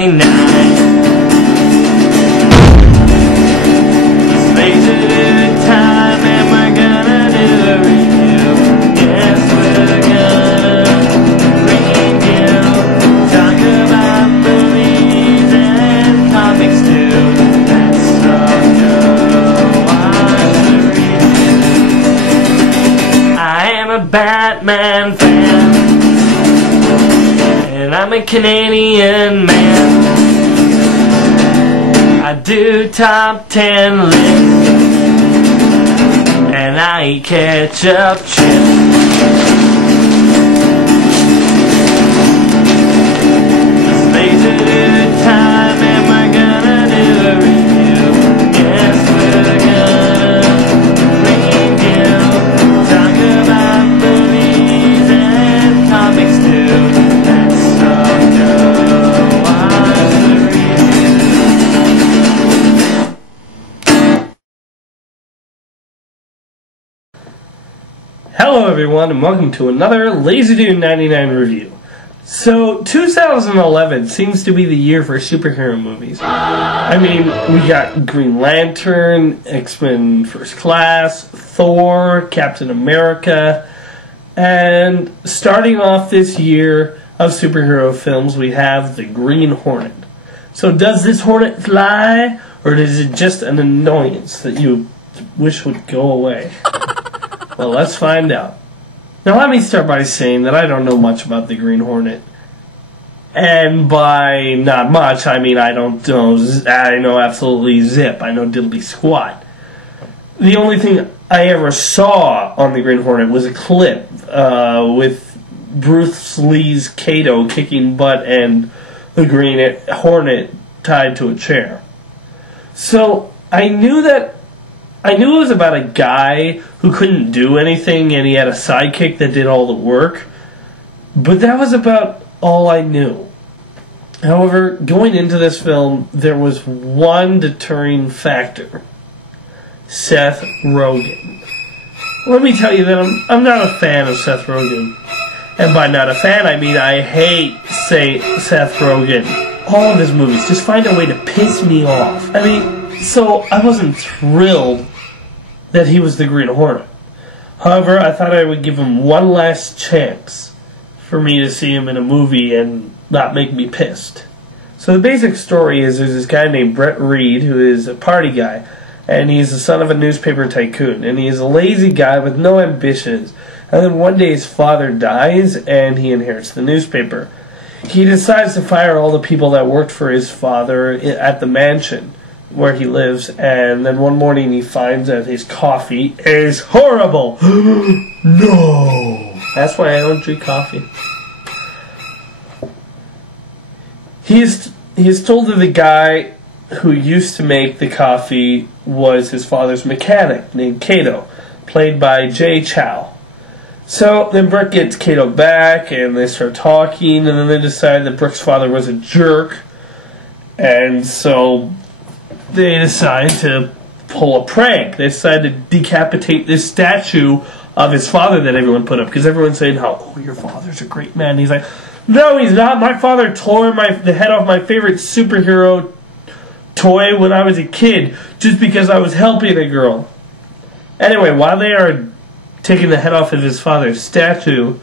99. It's lazy time and we're gonna do a review. Yes, we're gonna review. Talk about movies and comics too. Let's all go watch the review. I am a Batman fan, and I'm a Canadian man. I do top 10 lists, and I eat ketchup chips. It's lazy time and we're gonna do a review. Yes, we're gonna review. Talk about movies and comics too. Let's all go watch the review. Hello everyone, and welcome to another Lazy Dude 99 review. So, 2011 seems to be the year for superhero movies. I mean, we got Green Lantern, X-Men First Class, Thor, Captain America, and starting off this year of superhero films, we have the Green Hornet. So does this Hornet fly, or is it just an annoyance that you wish would go away? Well, let's find out. Now, let me start by saying that I don't know much about the Green Hornet. And by not much, I mean I don't know, I know absolutely zip. I know diddly squat. The only thing I ever saw on the Green Hornet was a clip with Bruce Lee's Kato kicking butt and the Green Hornet tied to a chair. So, I knew it was about a guy who couldn't do anything and he had a sidekick that did all the work. But that was about all I knew. However, going into this film, there was one deterring factor. Seth Rogan. Let me tell you that I'm not a fan of Seth Rogan. And by not a fan, I mean I hate, Seth Rogan. All of his movies just find a way to piss me off. I mean, so I wasn't thrilled that he was the Green Hornet. However, I thought I would give him one last chance for me to see him in a movie and not make me pissed. So the basic story is there's this guy named Brett Reed who is a party guy, and he's the son of a newspaper tycoon, and he's a lazy guy with no ambitions. And then one day his father dies and he inherits the newspaper. He decides to fire all the people that worked for his father at the mansion where he lives, and then one morning he finds that his coffee is horrible. No! That's why I don't drink coffee. He is told that the guy who used to make the coffee was his father's mechanic named Kato, played by Chou. So then Brett gets Kato back and they start talking, and then they decide that Brooke's father was a jerk, and so they decide to pull a prank. They decide to decapitate this statue of his father that everyone put up, because everyone's saying how, oh, your father's a great man. And he's like, no, he's not. My father tore the head off my favorite superhero toy when I was a kid just because I was helping a girl. Anyway, while they are taking the head off of his father's statue,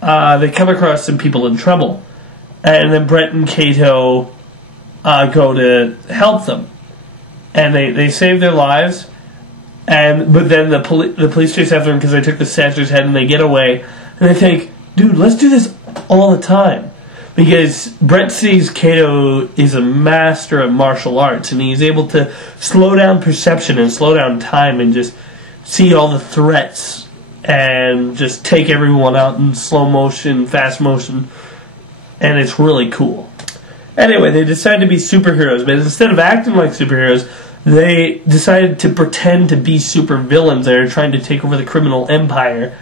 they come across some people in trouble. And then Brett and Kato go to help them. And they save their lives. But then the police chase after them because they took the statue's head and they get away. And they think, dude, let's do this all the time. Because Brett sees Kato is a master of martial arts, and he's able to slow down perception and slow down time and just see all the threats and just take everyone out in slow motion, fast motion, and it's really cool. Anyway, they decide to be superheroes, but instead of acting like superheroes, they decided to pretend to be super villains that are trying to take over the criminal empire,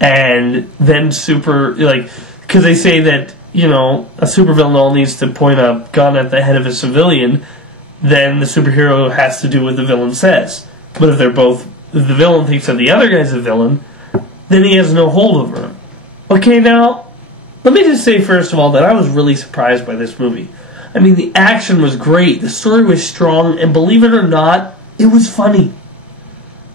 and then because they say that, you know, a supervillain all needs to point a gun at the head of a civilian, then the superhero has to do what the villain says. But if the villain thinks that the other guy's a villain, then he has no hold over him. Okay, now, let me just say first of all that I was really surprised by this movie. I mean, the action was great, the story was strong, and believe it or not, it was funny.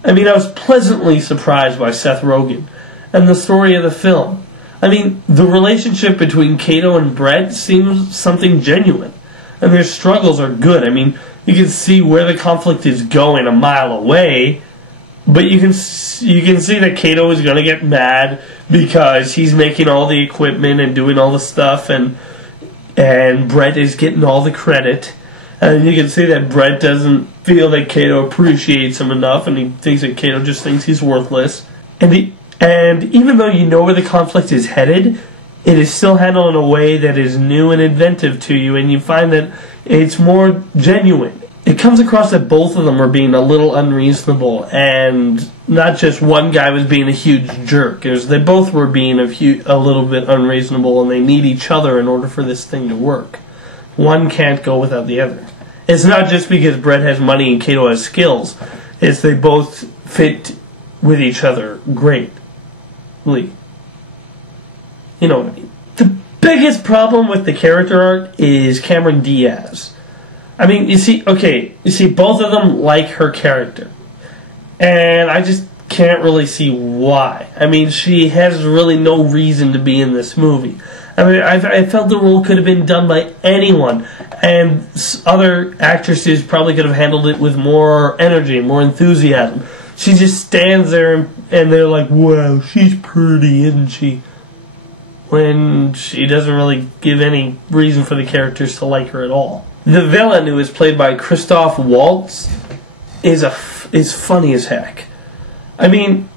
I mean, I was pleasantly surprised by Seth Rogan and the story of the film. I mean, the relationship between Kato and Brett seems something genuine, and their struggles are good. I mean, you can see where the conflict is going a mile away, but you can see that Kato is going to get mad because he's making all the equipment and doing all the stuff, and Brett is getting all the credit. And you can see that Brett doesn't feel that Kato appreciates him enough, and he thinks that Kato just thinks he's worthless. And even though you know where the conflict is headed, it is still handled in a way that is new and inventive to you, and you find that it's more genuine. It comes across that both of them are being a little unreasonable, and not just one guy was being a huge jerk. They both were being a little bit unreasonable, and they need each other in order for this thing to work. One can't go without the other. It's not just because Brett has money and Kato has skills. It's they both fit with each other greatly. You know what I mean. The biggest problem with the character arc is Cameron Diaz. I mean, you see, both of them like her character. And I just can't really see why. I mean, she has really no reason to be in this movie. I mean, I felt the role could have been done by anyone, and other actresses probably could have handled it with more energy and more enthusiasm. She just stands there and they're like, wow, she's pretty, isn't she? When she doesn't really give any reason for the characters to like her at all. The villain, who is played by Christoph Waltz, is funny as heck. I mean,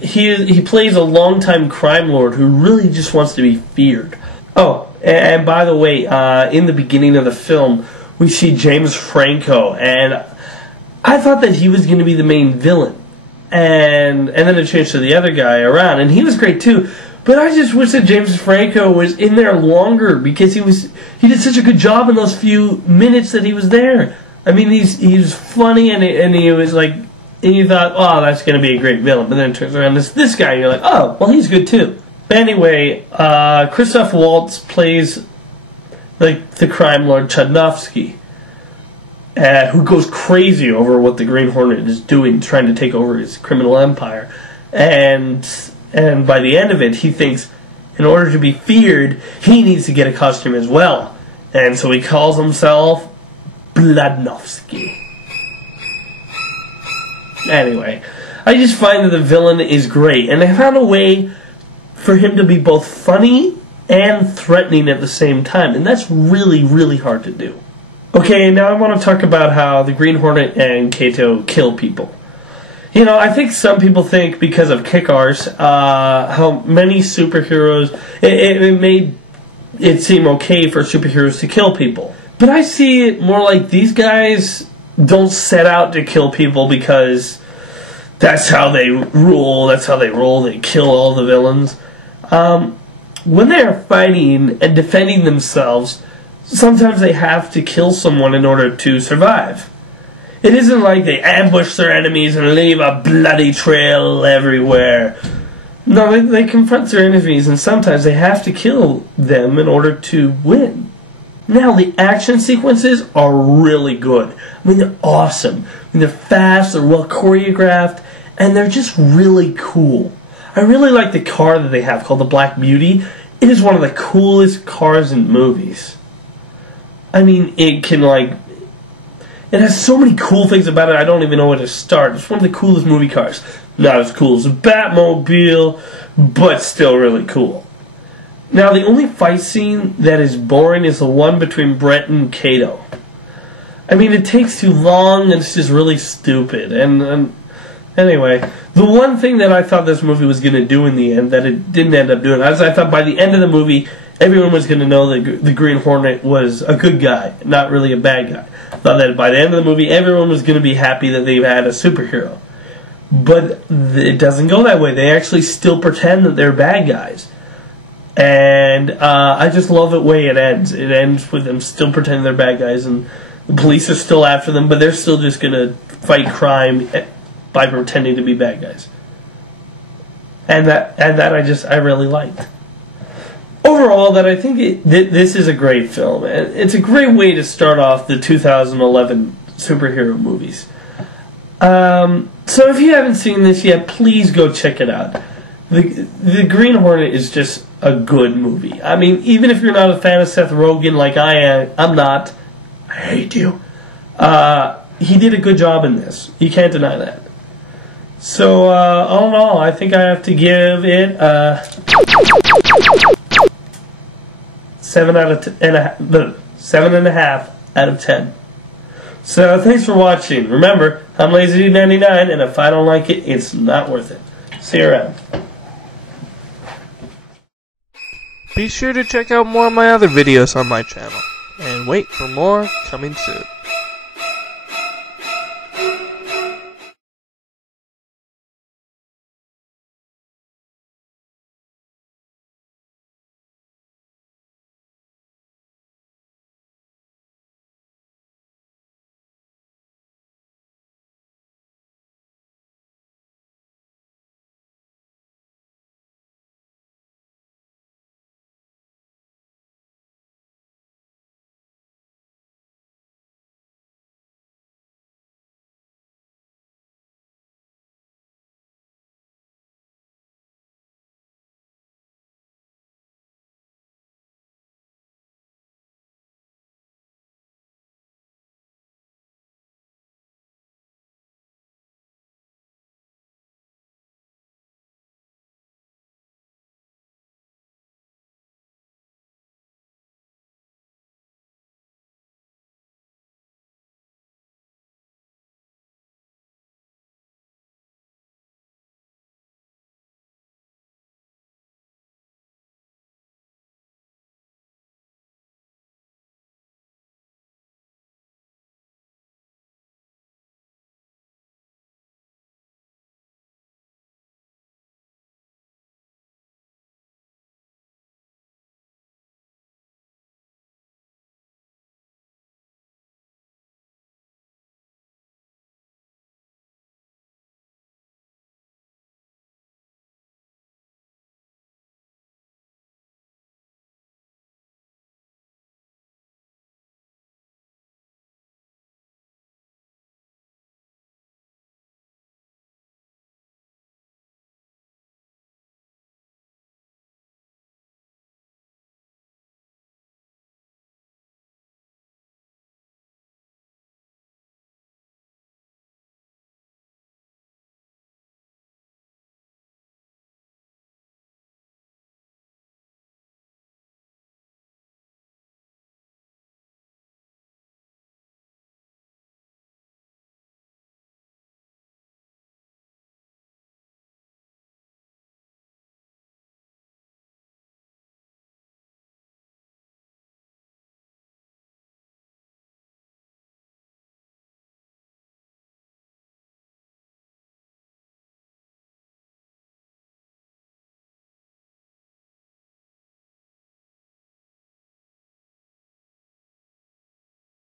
he plays a longtime crime lord who really just wants to be feared. Oh, and by the way, in the beginning of the film, we see James Franco, and I thought that he was going to be the main villain, and then it changed to the other guy around, and he was great too. But I just wish that James Franco was in there longer, because he did such a good job in those few minutes that he was there. I mean, he's funny, and he was like, and you thought, oh, that's going to be a great villain. But then it turns around, it's this guy, and you're like, oh, well, he's good too. But anyway, Christoph Waltz plays like the crime lord Chudnovsky, who goes crazy over what the Green Hornet is doing, trying to take over his criminal empire. And by the end of it, he thinks, in order to be feared, he needs to get a costume as well. And so he calls himself Bladnovsky. Anyway, I just find that the villain is great, and I found a way for him to be both funny and threatening at the same time, and that's really, really hard to do. Okay, now I want to talk about how the Green Hornet and Kato kill people. You know, I think some people think because of Kick-Arse, how many superheroes, it made it seem okay for superheroes to kill people. But I see it more like these guys don't set out to kill people because that's how they rule, that's how they roll, they kill all the villains. When they are fighting and defending themselves, sometimes they have to kill someone in order to survive. It isn't like they ambush their enemies and leave a bloody trail everywhere. No, they confront their enemies, and sometimes they have to kill them in order to win. Now, the action sequences are really good. I mean, they're awesome. I mean, they're fast, they're well choreographed, and they're just really cool. I really like the car that they have called the Black Beauty. It is one of the coolest cars in movies. I mean, it has so many cool things about it, I don't even know where to start. It's one of the coolest movie cars. Not as cool as a Batmobile, but still really cool. Now, the only fight scene that is boring is the one between Brett and Kato. I mean, it takes too long, and it's just really stupid. And anyway, the one thing that I thought this movie was going to do in the end that it didn't end up doing, as I thought by the end of the movie, everyone was going to know that the Green Hornet was a good guy, not really a bad guy. I thought that by the end of the movie, everyone was going to be happy that they've had a superhero. But it doesn't go that way. They actually still pretend that they're bad guys. And I just love the way it ends. It ends with them still pretending they're bad guys, and the police are still after them, but they're still just going to fight crime by pretending to be bad guys. And that I really liked. overall, that I think this is a great film, and it's a great way to start off the 2011 superhero movies. So if you haven't seen this yet, please go check it out. The Green Hornet is just a good movie. I mean, even if you're not a fan of Seth Rogan like I am, I'm not. I hate you. He did a good job in this. You can't deny that. So, all in all, I think I have to give it 7.5 out of 10. So, thanks for watching. Remember, I'm LazyDude99, and if I don't like it, it's not worth it. See you around. Be sure to check out more of my other videos on my channel, and wait for more coming soon.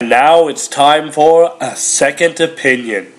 Now it's time for a second opinion.